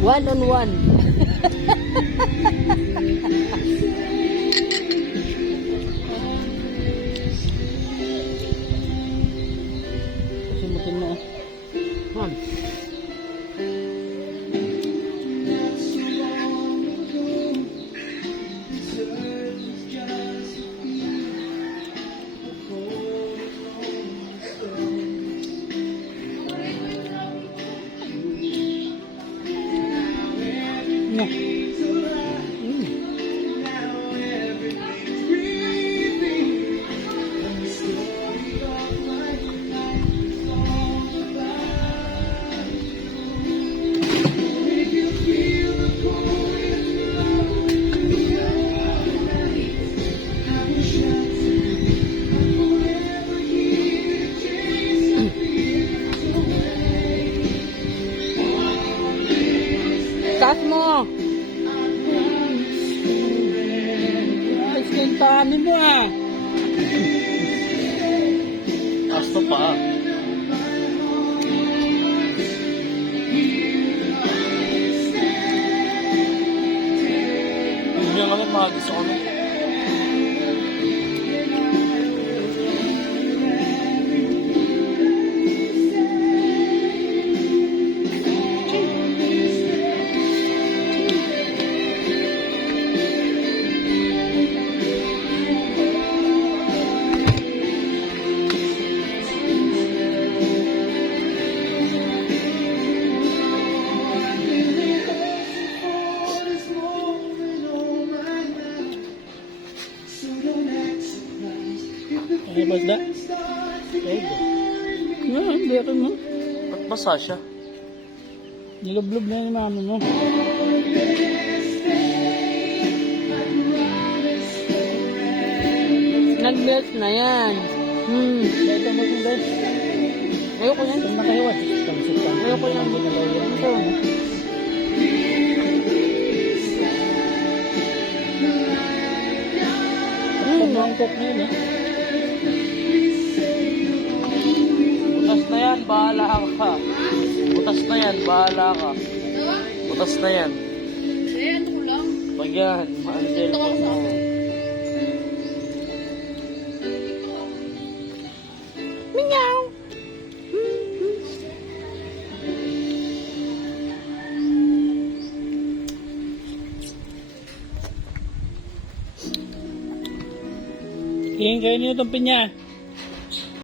One on one. Simutin mo. Han. Taas mo! Ayos ka yung tami mo ah! Taas pa pa. Hindi nga kami magis ako na. Ay, boss da? Hindi ako mo. Ba't basa siya? Nilublob na yung mama mo. Nag-melt na yan. Ito mo kung guys. Ayoko yan. Ito nakahiwa. Ayoko yan. Ito. Pagmangkot na yun eh. Butas na yan, bahala ka. Butas na yan, bahala ka. Butas na yan. Ano ko lang? Pag yan, ma-angel ko mo. Mingaw! Tingin kayo niyo itong pinya.